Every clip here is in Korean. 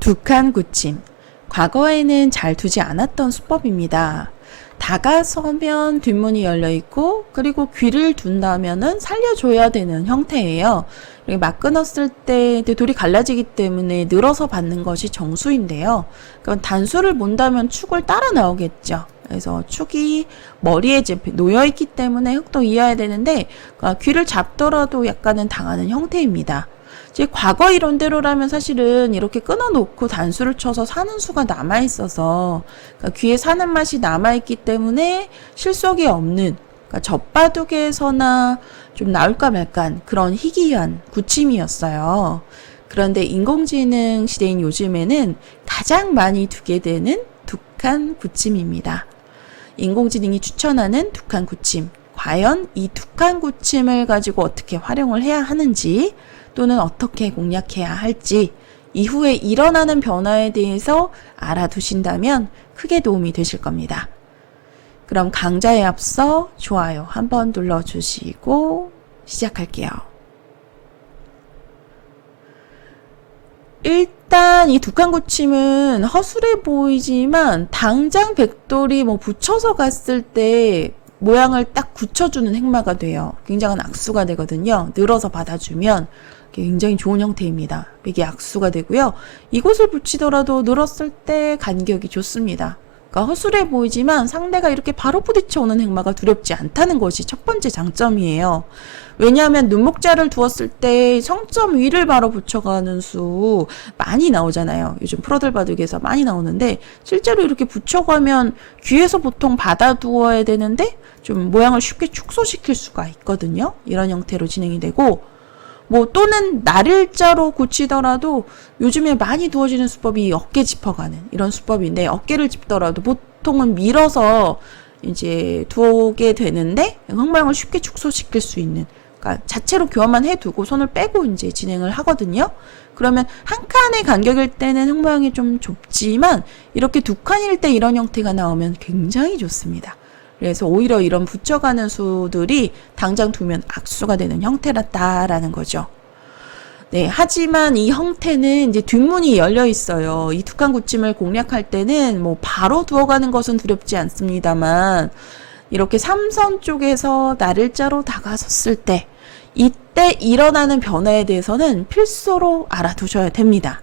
두 칸 굳힘. 과거에는 잘 두지 않았던 수법입니다. 다가서면 뒷문이 열려 있고, 그리고 귀를 둔다면은 살려줘야 되는 형태예요. 막 끊었을 때 돌이 갈라지기 때문에 늘어서 받는 것이 정수인데요. 그럼 단수를 본다면 축을 따라 나오겠죠. 그래서 축이 머리에 이제 놓여 있기 때문에 흙도 이어야 되는데, 귀를 잡더라도 약간은 당하는 형태입니다. 이제 과거 이론대로라면 사실은 이렇게 끊어놓고 단수를 쳐서 사는 수가 남아있어서, 그러니까 귀에 사는 맛이 남아있기 때문에 실속이 없는, 그러니까 젖바둑에서나 좀 나올까 말까 그런 희귀한 굳힘이었어요. 그런데 인공지능 시대인 요즘에는 가장 많이 두게 되는 두 칸 굳힘입니다. 인공지능이 추천하는 두 칸 굳힘. 과연 이 두 칸 굳힘을 가지고 어떻게 활용을 해야 하는지, 또는 어떻게 공략해야 할지, 이후에 일어나는 변화에 대해서 알아두신다면 크게 도움이 되실 겁니다. 그럼 강좌에 앞서 좋아요 한번 눌러주시고 시작할게요. 일단 이 두 칸 굳힘은 허술해 보이지만 당장 백돌이 붙여서 갔을 때 모양을 딱 굳혀주는 행마가 돼요. 굉장한 악수가 되거든요. 늘어서 받아주면 굉장히 좋은 형태입니다. 이게 악수가 되고요. 이곳을 붙이더라도 늘었을 때 간격이 좋습니다. 그러니까 허술해 보이지만 상대가 이렇게 바로 부딪혀 오는 행마가 두렵지 않다는 것이 첫 번째 장점이에요. 왜냐하면 눈목자를 두었을 때 성점 위를 바로 붙여가는 수 많이 나오잖아요. 요즘 프로들 바둑에서 많이 나오는데, 실제로 이렇게 붙여가면 귀에서 보통 받아두어야 되는데 좀 모양을 쉽게 축소시킬 수가 있거든요. 이런 형태로 진행이 되고, 또는 날일자로 굳히더라도 요즘에 많이 두어지는 수법이 어깨 짚어가는 이런 수법인데, 어깨를 짚더라도 보통은 밀어서 이제 두게 되는데 흙모양을 쉽게 축소시킬 수 있는, 그러니까 자체로 교환만 해두고 손을 빼고 이제 진행을 하거든요. 그러면 한 칸의 간격일 때는 흙모양이 좀 좁지만 이렇게 두 칸일 때 이런 형태가 나오면 굉장히 좋습니다. 그래서 오히려 이런 붙여가는 수들이 당장 두면 악수가 되는 형태라는 거죠. 네, 하지만 이 형태는 이제 뒷문이 열려 있어요. 이 두 칸 굳힘을 공략할 때는 바로 두어가는 것은 두렵지 않습니다만, 이렇게 삼선 쪽에서 날일자로 다가섰을 때, 이때 일어나는 변화에 대해서는 필수로 알아두셔야 됩니다.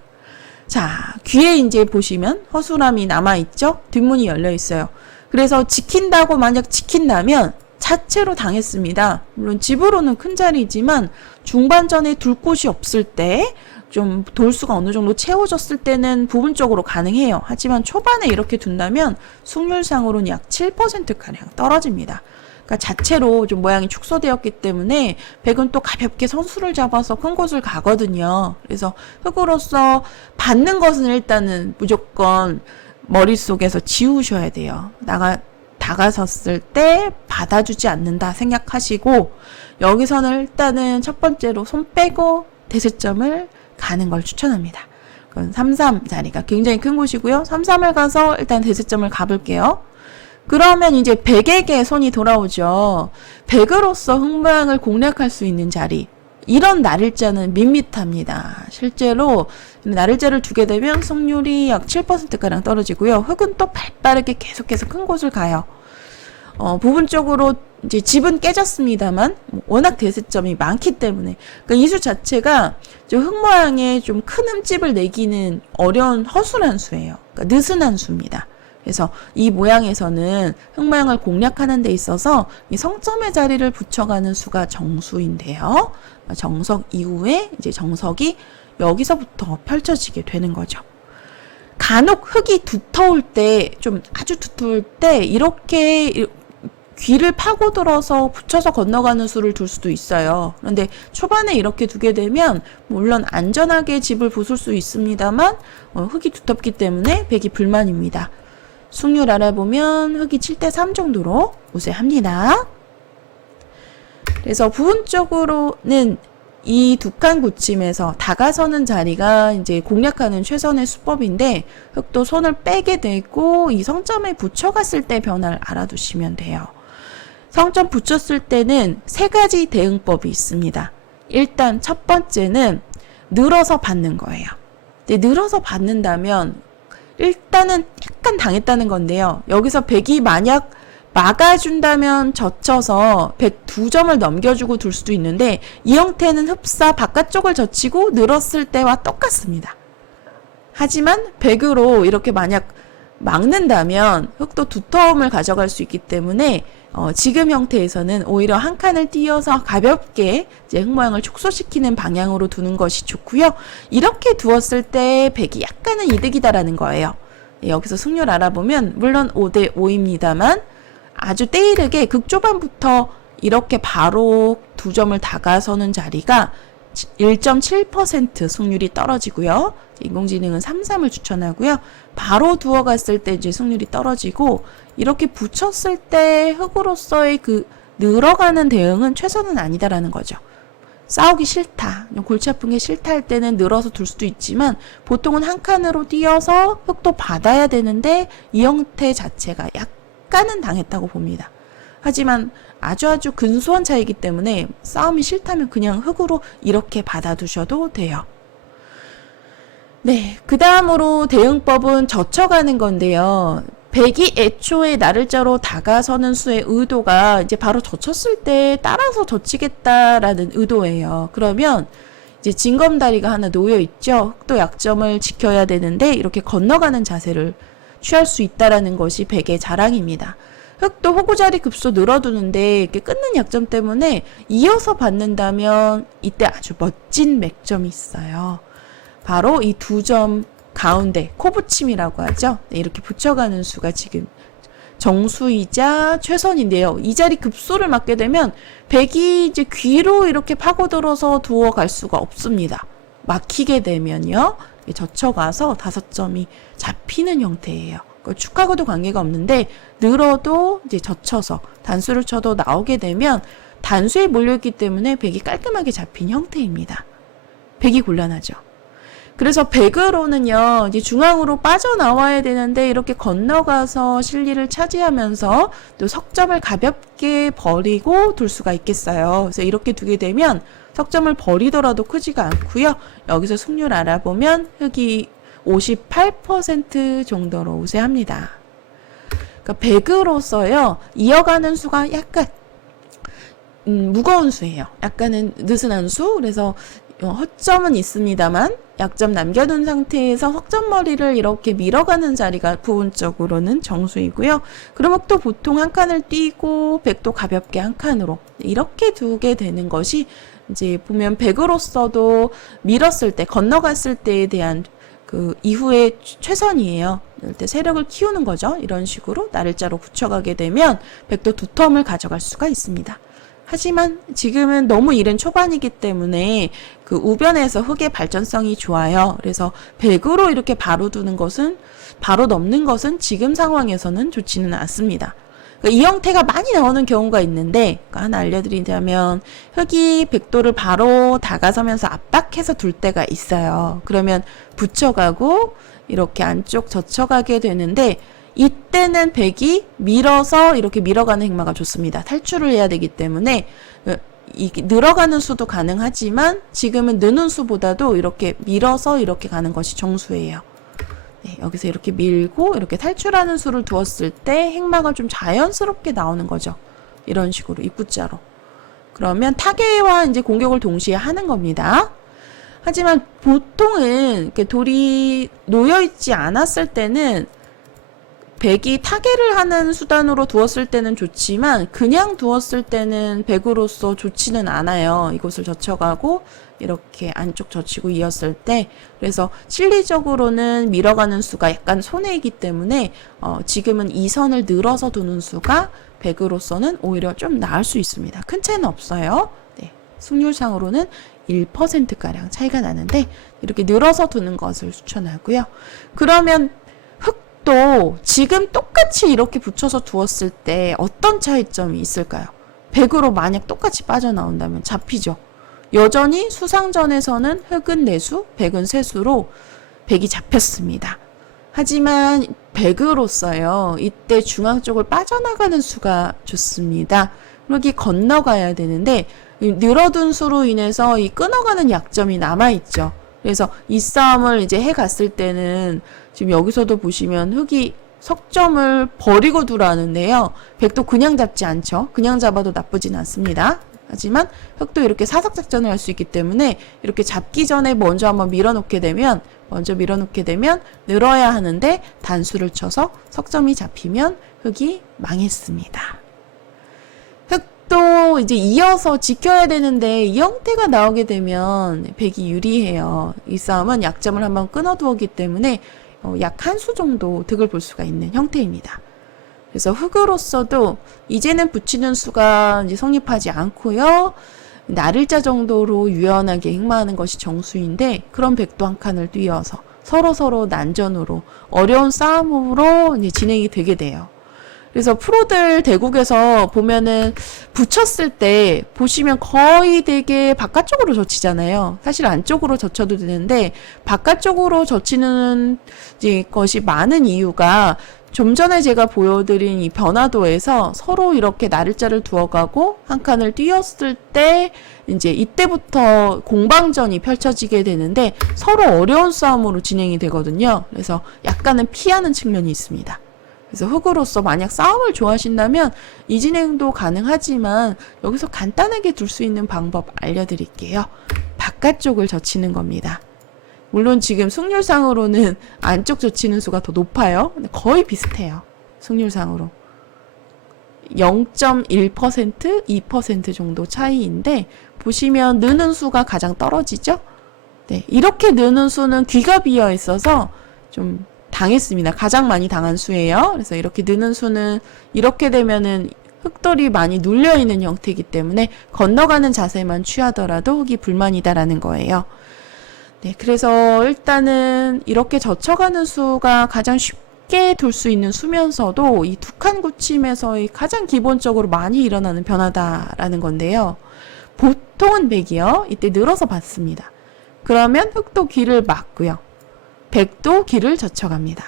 자, 귀에 이제 보시면 허술함이 남아있죠? 뒷문이 열려 있어요. 그래서 지킨다고 만약 지킨다면 자체로 당했습니다. 물론 집으로는 큰 자리지만 중반전에 둘 곳이 없을 때, 좀 돌수가 어느 정도 채워졌을 때는 부분적으로 가능해요. 하지만 초반에 이렇게 둔다면 승률상으로는 약 7%가량 떨어집니다. 그러니까 자체로 좀 모양이 축소되었기 때문에 백은 또 가볍게 선수를 잡아서 큰 곳을 가거든요. 그래서 흙으로서 받는 것은 일단은 무조건 머릿속에서 지우셔야 돼요. 다가섰을 때 받아주지 않는다 생각하시고, 여기서는 일단은 첫 번째로 손 빼고 대세점을 가는 걸 추천합니다. 그건 3-3 자리가 굉장히 큰 곳이고요. 3-3을 가서 일단 대세점을 가볼게요. 그러면 이제 백에게 손이 돌아오죠. 백으로서 흙모양을 공략할 수 있는 자리. 이런 날일자는 밋밋합니다. 실제로 날일자를 두게 되면 승률이 약 7%가량 떨어지고요. 흙은 또 발빠르게 계속해서 큰 곳을 가요. 부분적으로 이제 집은 깨졌습니다만 워낙 대세점이 많기 때문에, 그러니까 이 수 자체가 흙 모양에 좀 큰 흠집을 내기는 어려운 허술한 수예요. 그러니까 느슨한 수입니다. 그래서 이 모양에서는 흙 모양을 공략하는 데 있어서 이 성점의 자리를 붙여가는 수가 정수인데요. 정석 이후에 이제 정석이 여기서부터 펼쳐지게 되는 거죠. 간혹 흙이 두터울 때, 좀 아주 두터울 때 이렇게 귀를 파고들어서 붙여서 건너가는 수를 둘 수도 있어요. 그런데 초반에 이렇게 두게 되면 물론 안전하게 집을 부술 수 있습니다만 흙이 두텁기 때문에 백이 불만입니다. 승률 알아보면 흙이 7:3 정도로 우세합니다. 그래서 부분적으로는 이 두 칸 굳힘에서 다가서는 자리가 이제 공략하는 최선의 수법인데, 흙도 손을 빼게 되고 이 성점에 붙여갔을 때 변화를 알아두시면 돼요. 성점 붙였을 때는 세 가지 대응법이 있습니다. 일단 첫 번째는 늘어서 받는 거예요. 근데 늘어서 받는다면 일단은 약간 당했다는 건데요. 여기서 백이 만약 막아준다면 젖혀서 백 2점을 넘겨주고 둘 수도 있는데 이 형태는 흡사 바깥쪽을 젖히고 늘었을 때와 똑같습니다. 하지만 백으로 이렇게 만약 막는다면 흑도 두터움을 가져갈 수 있기 때문에 지금 형태에서는 오히려 한 칸을 띄어서 가볍게 이제 흙 모양을 축소시키는 방향으로 두는 것이 좋고요. 이렇게 두었을 때 백이 약간은 이득이다라는 거예요. 여기서 승률 알아보면 물론 5대 5입니다만 아주 때이르게 극초반부터 이렇게 바로 2점을 다가서는 자리가 1.7% 승률이 떨어지고요. 인공지능은 3, 3을 추천하고요. 바로 두어갔을 때 이제 승률이 떨어지고 이렇게 붙였을 때 흙으로서의 그 늘어가는 대응은 최선은 아니다라는 거죠. 싸우기 싫다, 골치 아픈 게 싫다 할 때는 늘어서 둘 수도 있지만 보통은 한 칸으로 띄어서 흙도 받아야 되는데 이 형태 자체가 약간은 당했다고 봅니다. 하지만 아주 근소한 차이기 때문에 싸움이 싫다면 그냥 흙으로 이렇게 받아두셔도 돼요. 네, 그 다음으로 대응법은 젖혀가는 건데요. 백이 애초에 나를자로 다가서는 수의 의도가 이제 바로 젖혔을 때 따라서 젖히겠다라는 의도예요. 그러면 이제 징검다리가 하나 놓여 있죠. 흑도 약점을 지켜야 되는데 이렇게 건너가는 자세를 취할 수 있다라는 것이 백의 자랑입니다. 흑도 호구자리 급소 늘어두는데 이렇게 끊는 약점 때문에 이어서 받는다면 이때 아주 멋진 맥점이 있어요. 바로 이 2점 가운데 코붙임이라고 하죠. 네, 이렇게 붙여가는 수가 지금 정수이자 최선인데요. 이 자리 급소를 맞게 되면 백이 이제 귀로 이렇게 파고들어서 두어갈 수가 없습니다. 막히게 되면요. 젖혀가서 5점이 잡히는 형태예요. 축하고도 관계가 없는데 늘어도 이제 젖혀서 단수를 쳐도 나오게 되면 단수에 몰려있기 때문에 백이 깔끔하게 잡힌 형태입니다. 백이 곤란하죠. 그래서 백으로는요, 이제 중앙으로 빠져나와야 되는데 이렇게 건너가서 실리를 차지하면서 또 석점을 가볍게 버리고 둘 수가 있겠어요. 그래서 이렇게 두게 되면 석점을 버리더라도 크지가 않고요. 여기서 승률 알아보면 흑이 58% 정도로 우세합니다. 그러니까 백으로서요, 이어가는 수가 약간 무거운 수예요. 약간은 느슨한 수. 그래서 허점은 있습니다만 약점 남겨둔 상태에서 석점머리를 이렇게 밀어가는 자리가 부분적으로는 정수이고요. 그럼 흑도 보통 한 칸을 띄고 백도 가볍게 한 칸으로 이렇게 두게 되는 것이 이제 보면 백으로서도 밀었을 때 건너갔을 때에 대한 그 이후의 최선이에요. 이럴 때 세력을 키우는 거죠. 이런 식으로 나를자로 붙여가게 되면 백도 두텀을 가져갈 수가 있습니다. 하지만 지금은 너무 이른 초반이기 때문에 그 우변에서 흑의 발전성이 좋아요. 그래서 백으로 이렇게 바로 두는 것은, 바로 넘는 것은 지금 상황에서는 좋지는 않습니다. 그러니까 이 형태가 많이 나오는 경우가 있는데, 하나 알려드리자면 흑이 백도를 바로 다가서면서 압박해서 둘 때가 있어요. 그러면 붙여가고 이렇게 안쪽 젖혀가게 되는데 이때는 백이 밀어서 이렇게 밀어가는 행마가 좋습니다. 탈출을 해야 되기 때문에 늘어가는 수도 가능하지만 지금은 느는 수보다도 이렇게 밀어서 이렇게 가는 것이 정수예요. 네, 여기서 이렇게 밀고 이렇게 탈출하는 수를 두었을 때 행마가 좀 자연스럽게 나오는 거죠. 이런 식으로 입구자로. 그러면 타겟와 이제 공격을 동시에 하는 겁니다. 하지만 보통은 이렇게 돌이 놓여있지 않았을 때는 백이 타겟을 하는 수단으로 두었을 때는 좋지만 그냥 두었을 때는 백으로서 좋지는 않아요. 이곳을 젖혀가고 이렇게 안쪽 젖히고 이었을 때. 그래서 실리적으로는 밀어가는 수가 약간 손해이기 때문에 지금은 이 선을 늘어서 두는 수가 백으로서는 오히려 좀 나을 수 있습니다. 큰 차이는 없어요. 네, 승률상으로는 1%가량 차이가 나는데 이렇게 늘어서 두는 것을 추천하고요. 그러면 또 지금 똑같이 이렇게 붙여서 두었을 때 어떤 차이점이 있을까요? 100으로 만약 똑같이 빠져나온다면 잡히죠. 여전히 수상전에서는 흑은 4수, 백은 3수로 백이 잡혔습니다. 하지만 백으로서요, 이때 중앙 쪽을 빠져나가는 수가 좋습니다. 여기 건너가야 되는데 늘어둔 수로 인해서 이 끊어가는 약점이 남아있죠. 그래서 이 싸움을 이제 해갔을 때는 지금 여기서도 보시면 흑이 석점을 버리고 두라는데요. 백도 그냥 잡지 않죠. 그냥 잡아도 나쁘진 않습니다. 하지만 흑도 이렇게 사삭작전을 할 수 있기 때문에 이렇게 잡기 전에 먼저 한번 밀어놓게 되면 늘어야 하는데 단수를 쳐서 석점이 잡히면 흑이 망했습니다. 흑도 이제 이어서 지켜야 되는데 이 형태가 나오게 되면 백이 유리해요. 이 싸움은 약점을 한번 끊어두었기 때문에 약 한 수 정도 득을 볼 수가 있는 형태입니다. 그래서 흑으로서도 이제는 붙이는 수가 이제 성립하지 않고요. 나를자 정도로 유연하게 행마하는 것이 정수인데 그런 백도 한 칸을 띄어서 서로 난전으로 어려운 싸움으로 이제 진행이 되게 돼요. 그래서 프로들 대국에서 보면은 붙였을 때 보시면 거의 되게 바깥쪽으로 젖히잖아요. 사실 안쪽으로 젖혀도 되는데 바깥쪽으로 젖히는 이제 것이 많은 이유가 좀 전에 제가 보여드린 이 변화도에서 서로 이렇게 나를자를 두어가고 한 칸을 띄었을 때 이제 이때부터 공방전이 펼쳐지게 되는데 서로 어려운 싸움으로 진행이 되거든요. 그래서 약간은 피하는 측면이 있습니다. 그래서 흑으로서 만약 싸움을 좋아하신다면 이 진행도 가능하지만 여기서 간단하게 둘 수 있는 방법 알려드릴게요. 바깥쪽을 젖히는 겁니다. 물론 지금 승률상으로는 안쪽 젖히는 수가 더 높아요. 근데 거의 비슷해요. 승률상으로. 0.1%, 2% 정도 차이인데 보시면 느는 수가 가장 떨어지죠? 네, 이렇게 느는 수는 귀가 비어 있어서 좀 당했습니다. 가장 많이 당한 수예요. 그래서 이렇게 느는 수는 이렇게 되면은 흑돌이 많이 눌려있는 형태이기 때문에 건너가는 자세만 취하더라도 흑이 불만이다라는 거예요. 네, 그래서 일단은 이렇게 젖혀가는 수가 가장 쉽게 둘 수 있는 수면서도 이 두 칸 굳힘에서의 가장 기본적으로 많이 일어나는 변화다라는 건데요. 보통은 백이요. 이때 늘어서 봤습니다. 그러면 흑도 귀를 막고요. 백도 귀를 젖혀갑니다.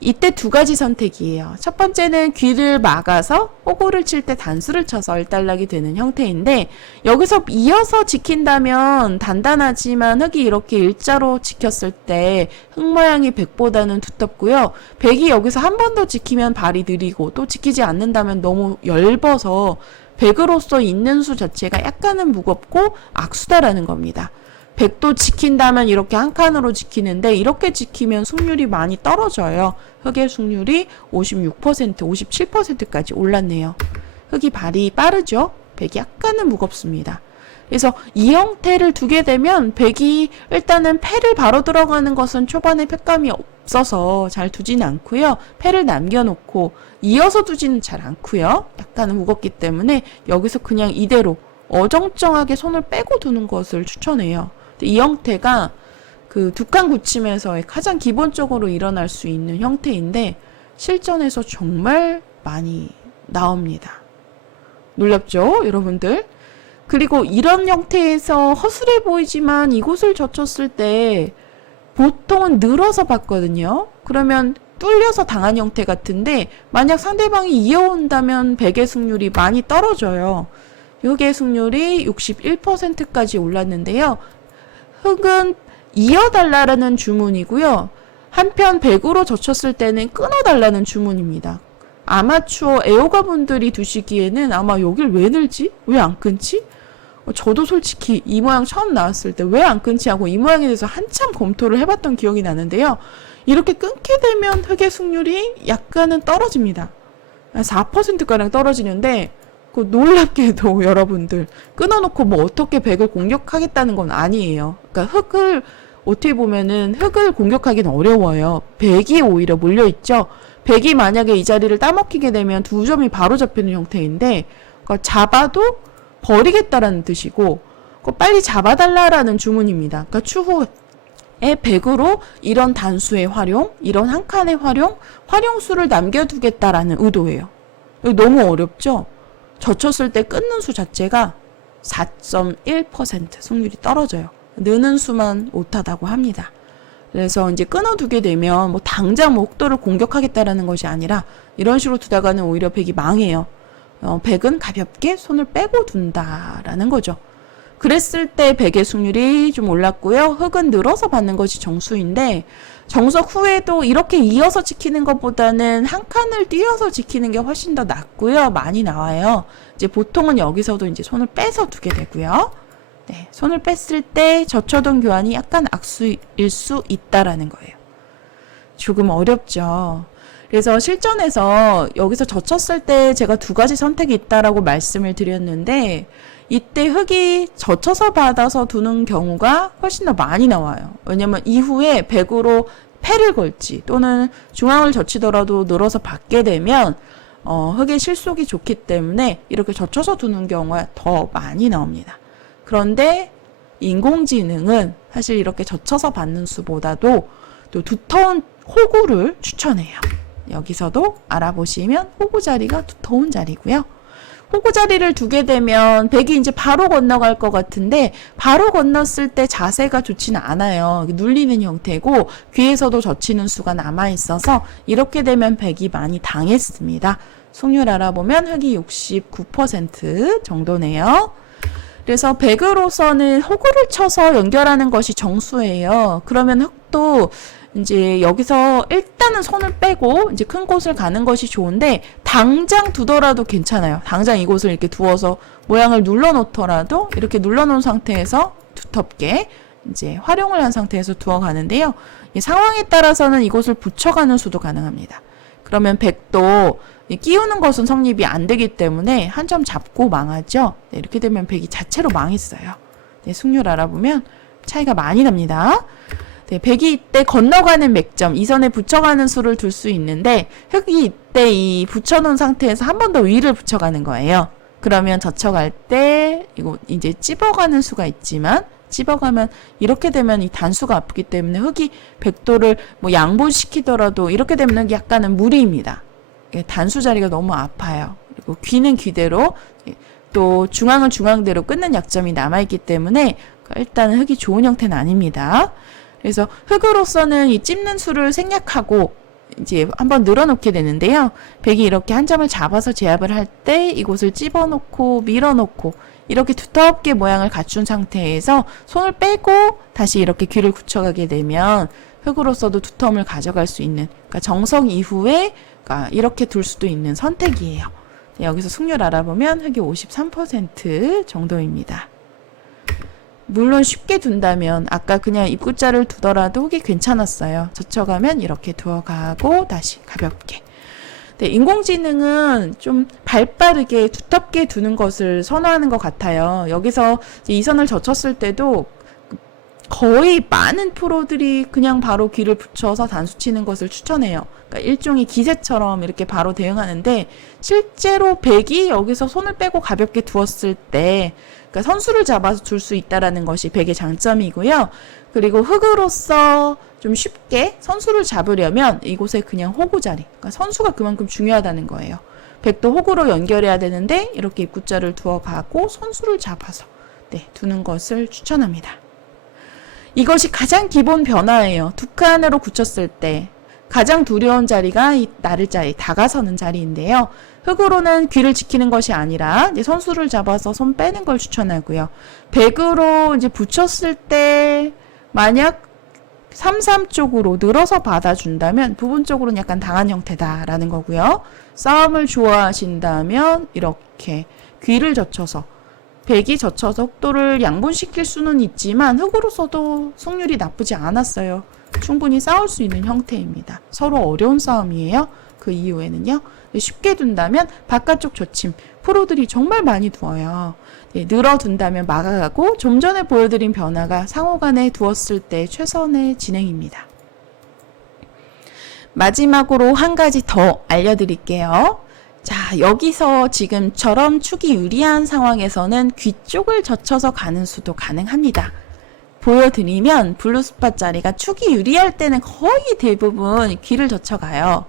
이때 두 가지 선택이에요. 첫 번째는 귀를 막아서 호구를 칠 때 단수를 쳐서 얼딸락이 되는 형태인데 여기서 이어서 지킨다면 단단하지만 흑이 이렇게 일자로 지켰을 때 흑 모양이 백보다는 두텁고요. 백이 여기서 한 번 더 지키면 발이 느리고 또 지키지 않는다면 너무 엷어서 백으로서 있는 수 자체가 약간은 무겁고 악수다라는 겁니다. 백도 지킨다면 이렇게 한 칸으로 지키는데 이렇게 지키면 승률이 많이 떨어져요. 흑의 승률이 56%, 57%까지 올랐네요. 흑이 발이 빠르죠? 백이 약간은 무겁습니다. 그래서 이 형태를 두게 되면 백이 일단은 패를 바로 들어가는 것은 초반에 패감이 없어서 잘 두지는 않고요. 패를 남겨놓고 이어서 두지는 잘 않고요. 약간은 무겁기 때문에 여기서 그냥 이대로 어정쩡하게 손을 빼고 두는 것을 추천해요. 이 형태가 그 두 칸 굳힘에서의 가장 기본적으로 일어날 수 있는 형태인데 실전에서 정말 많이 나옵니다. 놀랍죠, 여러분들? 그리고 이런 형태에서 허술해 보이지만 이곳을 젖혔을 때 보통은 늘어서 봤거든요. 그러면 뚫려서 당한 형태 같은데 만약 상대방이 이어온다면 백의 승률이 많이 떨어져요. 흑의 승률이 61%까지 올랐는데요. 흑은 이어달라는 주문이고요. 한편 백으로 젖혔을 때는 끊어달라는 주문입니다. 아마추어 애호가 분들이 두시기에는 아마 여길 왜 늘지? 왜 안 끊지? 저도 솔직히 이 모양 처음 나왔을 때 왜 안 끊지 하고 이 모양에 대해서 한참 검토를 해봤던 기억이 나는데요. 이렇게 끊게 되면 흑의 승률이 약간은 떨어집니다. 4%가량 떨어지는데 놀랍게도 여러분들 끊어놓고 뭐 어떻게 백을 공격하겠다는 건 아니에요. 그러니까 흑을 어떻게 보면은 흑을 공격하기는 어려워요. 백이 오히려 몰려있죠. 백이 만약에 이 자리를 따먹히게 되면 두 점이 바로 잡히는 형태인데 그러니까 잡아도 버리겠다라는 뜻이고 빨리 잡아달라라는 주문입니다. 그러니까 추후에 백으로 이런 단수의 활용, 이런 한 칸의 활용수를 남겨두겠다라는 의도예요. 너무 어렵죠? 젖혔을 때 끊는 수 자체가 4.1% 승률이 떨어져요. 느는 수만 못하다고 합니다. 그래서 이제 끊어두게 되면 뭐 당장 목도를 공격하겠다라는 것이 아니라 이런 식으로 두다가는 오히려 백이 망해요. 백은 가볍게 손을 빼고 둔다라는 거죠. 그랬을 때 백의 승률이 좀 올랐고요. 흑은 늘어서 받는 것이 정수인데 정석 후에도 이렇게 이어서 지키는 것보다는 한 칸을 띄어서 지키는 게 훨씬 더 낫고요. 많이 나와요. 이제 보통은 여기서도 이제 손을 빼서 두게 되고요. 네, 손을 뺐을 때 젖혀둔 교환이 약간 악수일 수 있다라는 거예요. 조금 어렵죠. 그래서 실전에서 여기서 젖혔을 때 제가 두 가지 선택이 있다라고 말씀을 드렸는데 이때 흑이 젖혀서 받아서 두는 경우가 훨씬 더 많이 나와요. 왜냐면 이후에 백으로 패를 걸지 또는 중앙을 젖히더라도 늘어서 받게 되면 흑의 실속이 좋기 때문에 이렇게 젖혀서 두는 경우가 더 많이 나옵니다. 그런데 인공지능은 사실 이렇게 젖혀서 받는 수보다도 또 두터운 호구를 추천해요. 여기서도 알아보시면 호구 자리가 두터운 자리고요. 호구 자리를 두게 되면 백이 이제 바로 건너갈 것 같은데 바로 건넜을 때 자세가 좋지는 않아요. 눌리는 형태고 귀에서도 젖히는 수가 남아있어서 이렇게 되면 백이 많이 당했습니다. 승률 알아보면 흑이 69% 정도네요. 그래서 백으로서는 호구를 쳐서 연결하는 것이 정수예요. 그러면 흑도 이제 여기서 일단은 손을 빼고 이제 큰 곳을 가는 것이 좋은데 당장 두더라도 괜찮아요. 당장 이곳을 이렇게 두어서 모양을 눌러 놓더라도 이렇게 눌러 놓은 상태에서 두텁게 이제 활용을 한 상태에서 두어 가는데요. 상황에 따라서는 이곳을 붙여가는 수도 가능합니다. 그러면 백도 끼우는 것은 성립이 안 되기 때문에 한 점 잡고 망하죠. 네, 이렇게 되면 백이 자체로 망했어요. 네, 승률 알아보면 차이가 많이 납니다. 네, 백이 이때 건너가는 맥점, 이 선에 붙여가는 수를 둘 수 있는데 흑이 이때 이 붙여놓은 상태에서 한 번 더 위를 붙여가는 거예요. 그러면 젖혀갈 때 이거 이제 찝어가는 수가 있지만 찝어가면 이렇게 되면 이 단수가 아프기 때문에 흑이 백도를 뭐 양보시키더라도 이렇게 되면 약간은 무리입니다. 단수 자리가 너무 아파요. 그리고 귀는 귀대로 또 중앙은 중앙대로 끊는 약점이 남아있기 때문에 일단은 흑이 좋은 형태는 아닙니다. 그래서 흑으로서는 이 찝는 수를 생략하고 이제 한번 늘어놓게 되는데요. 백이 이렇게 한 점을 잡아서 제압을 할 때 이곳을 찝어놓고 밀어놓고 이렇게 두텁게 모양을 갖춘 상태에서 손을 빼고 다시 이렇게 귀를 굳혀가게 되면 흑으로서도 두터움을 가져갈 수 있는, 그러니까 정석 이후에 그러니까 이렇게 둘 수도 있는 선택이에요. 여기서 승률 알아보면 흑이 53% 정도입니다. 물론 쉽게 둔다면 아까 그냥 입구자를 두더라도 흑이 괜찮았어요. 젖혀가면 이렇게 두어가고 다시 가볍게. 네, 인공지능은 좀 발빠르게 두텁게 두는 것을 선호하는 것 같아요. 여기서 이 선을 젖혔을 때도 거의 많은 프로들이 그냥 바로 귀를 붙여서 단수 치는 것을 추천해요. 그러니까 일종의 기세처럼 이렇게 바로 대응하는데 실제로 백이 여기서 손을 빼고 가볍게 두었을 때 그러니까 선수를 잡아서 둘 수 있다라는 것이 백의 장점이고요. 그리고 흑으로서 좀 쉽게 선수를 잡으려면 이곳에 그냥 호구 자리, 그러니까 선수가 그만큼 중요하다는 거예요. 백도 호구로 연결해야 되는데 이렇게 입구자를 두어가고 선수를 잡아서 두는 것을 추천합니다. 이것이 가장 기본 변화예요. 두 칸으로 굳혔을 때 가장 두려운 자리가 이 나를 자리, 다가서는 자리인데요. 흑으로는 귀를 지키는 것이 아니라 이제 선수를 잡아서 손 빼는 걸 추천하고요. 백으로 이제 붙였을 때 만약 3-3 쪽으로 늘어서 받아준다면 부분적으로는 약간 당한 형태다라는 거고요. 싸움을 좋아하신다면 이렇게 귀를 젖혀서 백이 젖혀서 흑도를 양분시킬 수는 있지만 흑으로서도 승률이 나쁘지 않았어요. 충분히 싸울 수 있는 형태입니다. 서로 어려운 싸움이에요. 그 이후에는요. 쉽게 둔다면 바깥쪽 젖힘 프로들이 정말 많이 두어요. 늘어둔다면 막아가고 좀 전에 보여드린 변화가 상호간에 두었을 때 최선의 진행입니다. 마지막으로 한 가지 더 알려드릴게요. 자, 여기서 지금처럼 축이 유리한 상황에서는 귀 쪽을 젖혀서 가는 수도 가능합니다. 보여드리면 블루스팟 자리가 축이 유리할 때는 거의 대부분 귀를 젖혀가요.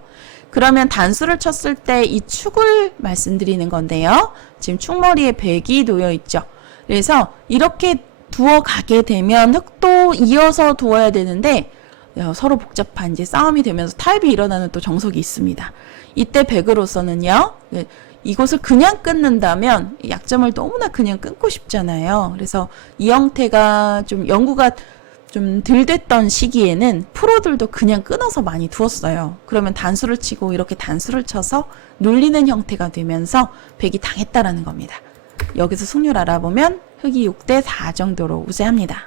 그러면 단수를 쳤을 때 이 축을 말씀드리는 건데요. 지금 축머리에 백이 놓여 있죠. 그래서 이렇게 두어 가게 되면 흑도 이어서 두어야 되는데 서로 복잡한 이제 싸움이 되면서 타협이 일어나는 또 정석이 있습니다. 이때 백으로서는요. 이곳을 그냥 끊는다면 약점을 너무나 그냥 끊고 싶잖아요. 그래서 이 형태가 좀 연구가 좀 덜 됐던 시기에는 프로들도 그냥 끊어서 많이 두었어요. 그러면 단수를 치고 이렇게 단수를 쳐서 눌리는 형태가 되면서 백이 당했다라는 겁니다. 여기서 승률 알아보면 흑이 6대 4 정도로 우세합니다.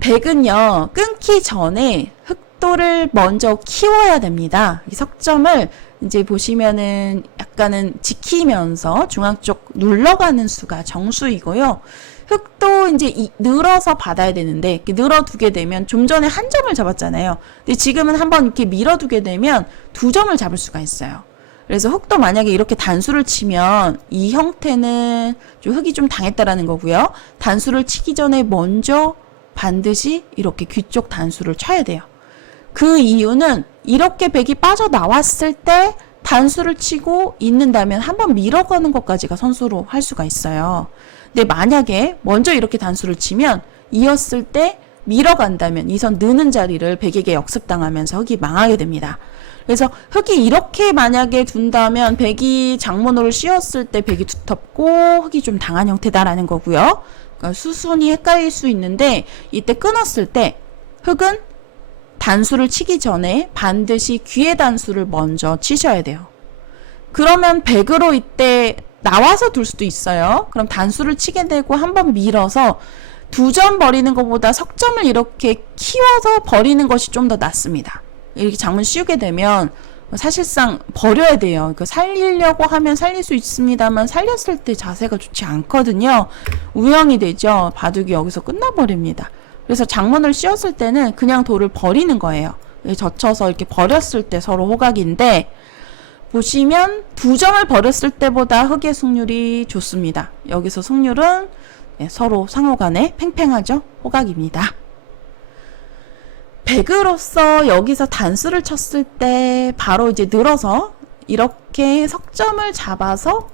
백은요, 끊기 전에 흑도를 먼저 키워야 됩니다. 이 석점을 이제 보시면은 약간은 지키면서 중앙 쪽 눌러가는 수가 정수이고요. 흑도 이제 늘어서 받아야 되는데, 이렇게 늘어두게 되면 좀 전에 한 점을 잡았잖아요. 근데 지금은 한번 이렇게 밀어두게 되면 두 점을 잡을 수가 있어요. 그래서 흑도 만약에 이렇게 단수를 치면 이 형태는 좀 흑이 좀 당했다라는 거고요. 단수를 치기 전에 먼저 반드시 이렇게 귀 쪽 단수를 쳐야 돼요. 그 이유는 이렇게 백이 빠져나왔을 때 단수를 치고 있는다면 한번 밀어가는 것까지가 선수로 할 수가 있어요. 근데 만약에 먼저 이렇게 단수를 치면 이었을 때 밀어간다면 이 선 느는 자리를 백에게 역습당하면서 흑이 망하게 됩니다. 그래서 흑이 이렇게 만약에 둔다면 백이 장문호를 씌웠을 때 백이 두텁고 흑이 좀 당한 형태다라는 거고요. 그러니까 수순이 헷갈릴 수 있는데 이때 끊었을 때 흑은 단수를 치기 전에 반드시 귀의 단수를 먼저 치셔야 돼요. 그러면 백으로 이때 나와서 둘 수도 있어요. 그럼 단수를 치게 되고 한번 밀어서 두 점 버리는 것보다 석점을 이렇게 키워서 버리는 것이 좀 더 낫습니다. 이렇게 장문 씌우게 되면 사실상 버려야 돼요. 그러니까 살리려고 하면 살릴 수 있습니다만 살렸을 때 자세가 좋지 않거든요. 우영이 되죠. 바둑이 여기서 끝나버립니다. 그래서 장문을 씌웠을 때는 그냥 돌을 버리는 거예요. 젖혀서 이렇게 버렸을 때 서로 호각인데, 보시면 두 점을 버렸을 때보다 흑의 승률이 좋습니다. 여기서 승률은 서로 상호간에 팽팽하죠. 호각입니다. 백으로서 여기서 단수를 쳤을 때 바로 이제 늘어서 이렇게 석점을 잡아서,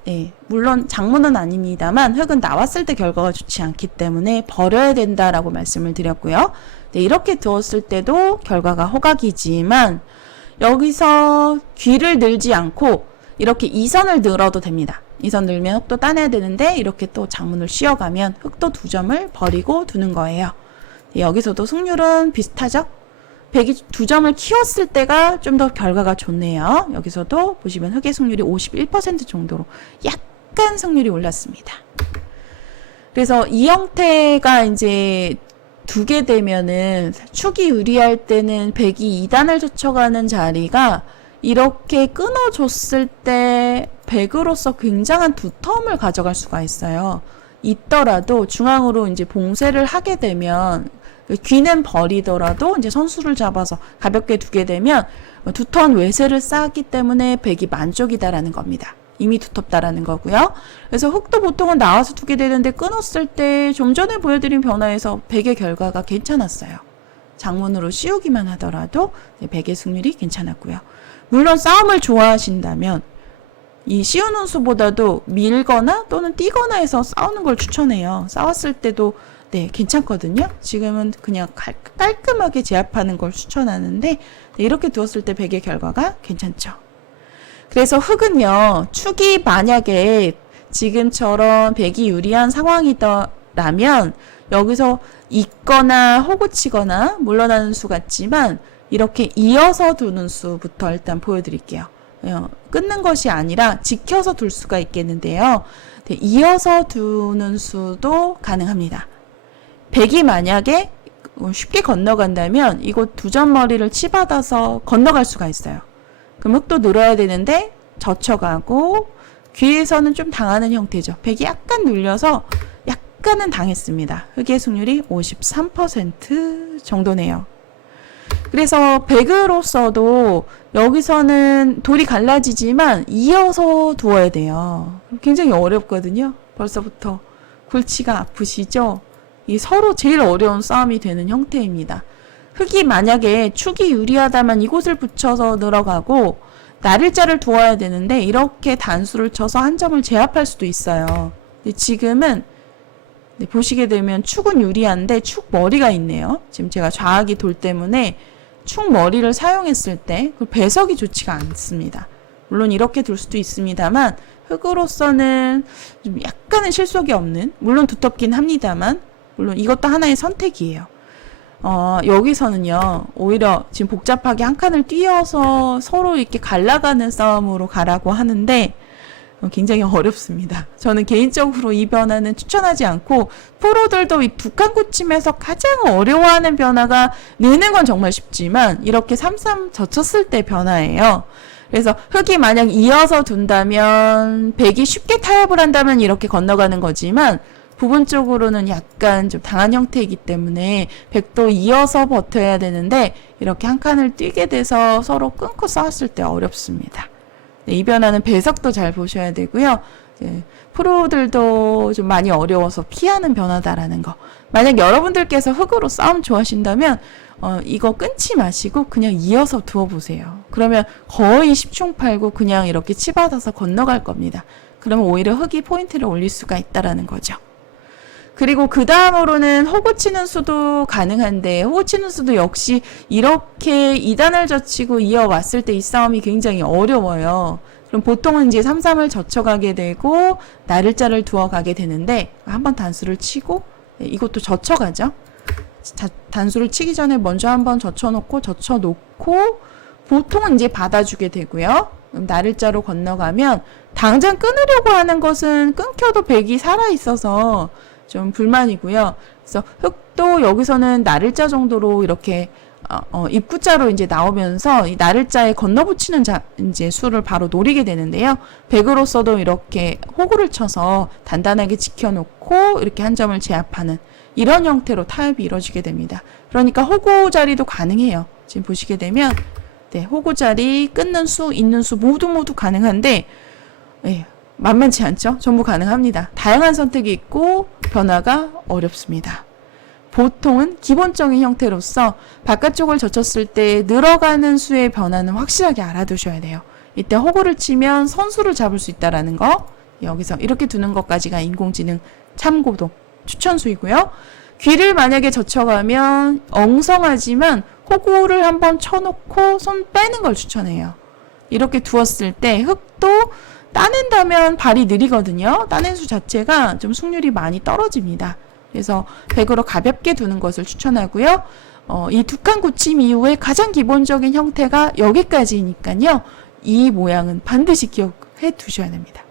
물론 장문은 아닙니다만 흑은 나왔을 때 결과가 좋지 않기 때문에 버려야 된다라고 말씀을 드렸고요. 이렇게 두었을 때도 결과가 호각이지만 여기서 귀를 늘지 않고 이렇게 이선을 늘어도 됩니다. 이선 늘면 흑도 따내야 되는데 이렇게 또 장문을 씌워가면 흑도 두 점을 버리고 두는 거예요. 여기서도 승률은 비슷하죠? 백이 두 점을 키웠을 때가 좀 더 결과가 좋네요. 여기서도 보시면 흑의 승률이 51% 정도로 약간 승률이 올랐습니다. 그래서 이 형태가 이제 두게 되면은 축이 유리할 때는 백이 2단을 젖혀가는 자리가 이렇게 끊어줬을 때 백으로서 굉장한 두터움을 가져갈 수가 있어요. 있더라도 중앙으로 이제 봉쇄를 하게 되면 귀는 버리더라도 이제 선수를 잡아서 가볍게 두게 되면 두터운 외세를 쌓았기 때문에 백이 만족이다라는 겁니다. 이미 두텁다라는 거고요. 그래서 흑도 보통은 나와서 두게 되는데 끊었을 때 좀 전에 보여드린 변화에서 백의 결과가 괜찮았어요. 장문으로 씌우기만 하더라도 백의 승률이 괜찮았고요. 물론 싸움을 좋아하신다면 이 씌우는 수보다도 밀거나 또는 뛰거나 해서 싸우는 걸 추천해요. 싸웠을 때도 괜찮거든요. 지금은 그냥 깔끔하게 제압하는 걸 추천하는데 이렇게 두었을 때 백의 결과가 괜찮죠. 그래서 흑은요, 축이 만약에 지금처럼 백이 유리한 상황이더라면 여기서 있거나 호구치거나 물러나는 수 같지만 이렇게 이어서 두는 수부터 일단 보여드릴게요. 끊는 것이 아니라 지켜서 둘 수가 있겠는데요. 이어서 두는 수도 가능합니다. 백이 만약에 쉽게 건너간다면 이곳 두 점 머리를 치받아서 건너갈 수가 있어요. 그럼 흑도 늘어야 되는데 젖혀가고 귀에서는 좀 당하는 형태죠. 백이 약간 눌려서 약간은 당했습니다. 흑의 승률이 53% 정도네요. 그래서 백으로서도 여기서는 돌이 갈라지지만 이어서 두어야 돼요. 굉장히 어렵거든요. 벌써부터 골치가 아프시죠? 이 서로 제일 어려운 싸움이 되는 형태입니다. 흑이 만약에 축이 유리하다면 이곳을 붙여서 늘어가고 날일자를 두어야 되는데 이렇게 단수를 쳐서 한 점을 제압할 수도 있어요. 근데 지금은 보시게 되면 축은 유리한데 축 머리가 있네요. 지금 제가 좌악이 돌 때문에 축 머리를 사용했을 때 그 배석이 좋지가 않습니다. 물론 이렇게 둘 수도 있습니다만 흙으로서는 좀 약간은 실속이 없는, 물론 두텁긴 합니다만 물론 이것도 하나의 선택이에요. 여기서는요, 오히려 지금 복잡하게 한 칸을 띄어서 서로 이렇게 갈라가는 싸움으로 가라고 하는데, 굉장히 어렵습니다. 저는 개인적으로 이 변화는 추천하지 않고, 프로들도 이 두 칸 고침에서 가장 어려워하는 변화가, 느는 건 정말 쉽지만, 이렇게 삼삼 젖혔을 때 변화예요. 그래서 흙이 만약 이어서 둔다면, 백이 쉽게 타협을 한다면 이렇게 건너가는 거지만, 부분적으로는 약간 좀 당한 형태이기 때문에 백도 이어서 버텨야 되는데 이렇게 한 칸을 뛰게 돼서 서로 끊고 싸웠을 때 어렵습니다. 네, 이 변화는 배석도 잘 보셔야 되고요. 네, 프로들도 좀 많이 어려워서 피하는 변화다라는 거. 만약 여러분들께서 흙으로 싸움 좋아하신다면 이거 끊지 마시고 그냥 이어서 두어보세요. 그러면 거의 10충8구 그냥 이렇게 치받아서 건너갈 겁니다. 그러면 오히려 흙이 포인트를 올릴 수가 있다라는 거죠. 그리고 그 다음으로는 호구 치는 수도 가능한데, 호구 치는 수도 역시 이렇게 2단을 젖히고 이어왔을 때 이 싸움이 굉장히 어려워요. 그럼 보통은 이제 3-3을 젖혀가게 되고 나를자를 두어가게 되는데, 한번 단수를 치고 이것도 젖혀가죠. 단수를 치기 전에 먼저 한번 젖혀놓고 보통은 이제 받아주게 되고요. 나를자로 건너가면 당장 끊으려고 하는 것은 끊겨도 백이 살아있어서 좀 불만이고요. 그래서 흙도 여기서는 나를자 정도로 이렇게 입구자로 이제 나오면서 이 나를자에 건너붙이는 이제 수를 바로 노리게 되는데요. 백으로서도 이렇게 호구를 쳐서 단단하게 지켜놓고 이렇게 한 점을 제압하는 이런 형태로 타협이 이루어지게 됩니다. 그러니까 호구 자리도 가능해요. 지금 보시게 되면 네, 호구 자리, 끊는 수, 있는 수 모두 가능한데 네, 만만치 않죠? 전부 가능합니다. 다양한 선택이 있고 변화가 어렵습니다. 보통은 기본적인 형태로서 바깥쪽을 젖혔을 때 늘어가는 수의 변화는 확실하게 알아두셔야 돼요. 이때 호구를 치면 선수를 잡을 수 있다는 거, 여기서 이렇게 두는 것까지가 인공지능 참고도 추천수이고요. 귀를 만약에 젖혀가면 엉성하지만 호구를 한번 쳐놓고 손 빼는 걸 추천해요. 이렇게 두었을 때 흙도 따낸다면 발이 느리거든요. 따낸 수 자체가 좀 승률이 많이 떨어집니다. 그래서 백으로 가볍게 두는 것을 추천하고요. 이 두 칸 고침 이후에 가장 기본적인 형태가 여기까지니까요. 이 모양은 반드시 기억해 두셔야 됩니다.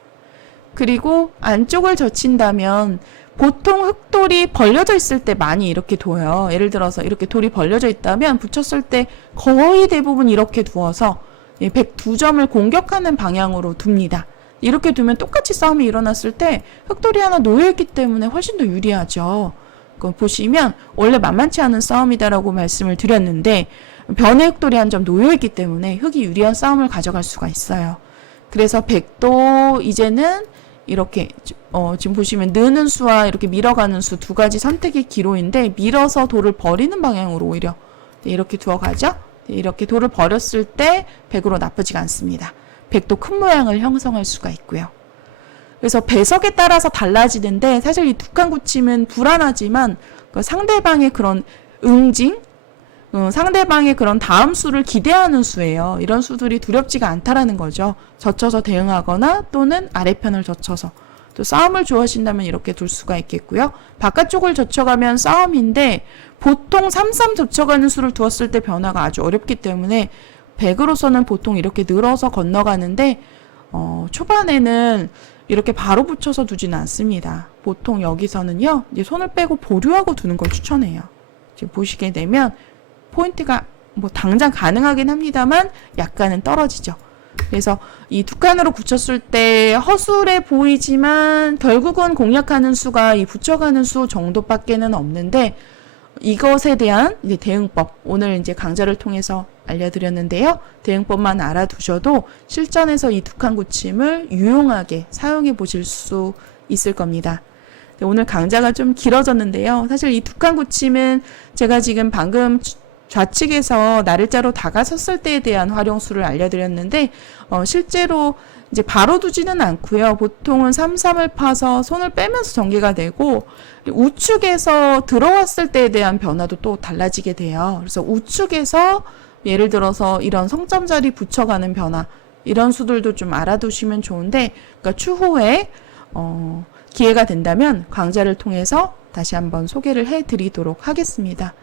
그리고 안쪽을 젖힌다면 보통 흙돌이 벌려져 있을 때 많이 이렇게 둬요. 예를 들어서 이렇게 돌이 벌려져 있다면 붙였을 때 거의 대부분 이렇게 두어서 102점을 공격하는 방향으로 둡니다. 이렇게 두면 똑같이 싸움이 일어났을 때 흙돌이 하나 놓여있기 때문에 훨씬 더 유리하죠. 보시면 원래 만만치 않은 싸움이다라고 말씀을 드렸는데 변의 흙돌이 한 점 놓여있기 때문에 흙이 유리한 싸움을 가져갈 수가 있어요. 그래서 백도 이제는 이렇게 지금 보시면 느는 수와 이렇게 밀어가는 수 두 가지 선택의 기로인데 밀어서 돌을 버리는 방향으로 오히려 이렇게 두어가죠. 이렇게 돌을 버렸을 때 백으로 나쁘지가 않습니다. 백도 큰 모양을 형성할 수가 있고요. 그래서 배석에 따라서 달라지는데 사실 이 두 칸 고침은 불안하지만 상대방의 그런 응징, 상대방의 그런 다음 수를 기대하는 수예요. 이런 수들이 두렵지가 않다라는 거죠. 젖혀서 대응하거나 또는 아래편을 젖혀서 또 싸움을 좋아하신다면 이렇게 둘 수가 있겠고요. 바깥쪽을 젖혀가면 싸움인데 보통 3-3 젖혀가는 수를 두었을 때 변화가 아주 어렵기 때문에 백으로서는 보통 이렇게 늘어서 건너가는데 초반에는 이렇게 바로 붙여서 두지는 않습니다. 보통 여기서는요, 이제 손을 빼고 보류하고 두는 걸 추천해요. 지금 보시게 되면 포인트가 뭐 당장 가능하긴 합니다만 약간은 떨어지죠. 그래서 이 두 칸으로 붙였을 때 허술해 보이지만 결국은 공략하는 수가 이 붙여가는 수 정도밖에는 없는데 이것에 대한 이제 대응법, 오늘 이제 강좌를 통해서 알려드렸는데요. 대응법만 알아두셔도 실전에서 이 두 칸 고침을 유용하게 사용해 보실 수 있을 겁니다. 오늘 강좌가 좀 길어졌는데요. 사실 이 두 칸 고침은 제가 지금 방금 좌측에서 나를자로 다가섰을 때에 대한 활용수를 알려드렸는데 실제로 이제 바로 두지는 않고요. 보통은 3-3을 파서 손을 빼면서 전개가 되고 우측에서 들어왔을 때에 대한 변화도 또 달라지게 돼요. 그래서 우측에서 예를 들어서 이런 성점 자리 붙여가는 변화, 이런 수들도 좀 알아두시면 좋은데, 그러니까 추후에 기회가 된다면 강좌를 통해서 다시 한번 소개를 해드리도록 하겠습니다.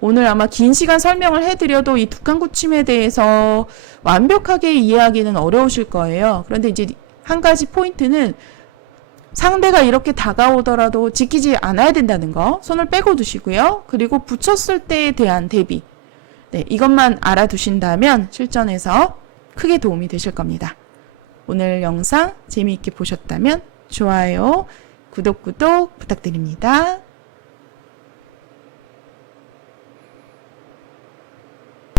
오늘 아마 긴 시간 설명을 해드려도 이 tuk한구침에 대해서 완벽하게 이해하기는 어려우실 거예요. 그런데 이제 한 가지 포인트는 상대가 이렇게 다가오더라도 지키지 않아야 된다는 거 손을 빼고 두시고요. 그리고 붙였을 때에 대한 대비, 네, 이것만 알아두신다면 실전에서 크게 도움이 되실 겁니다. 오늘 영상 재미있게 보셨다면 좋아요, 구독 부탁드립니다.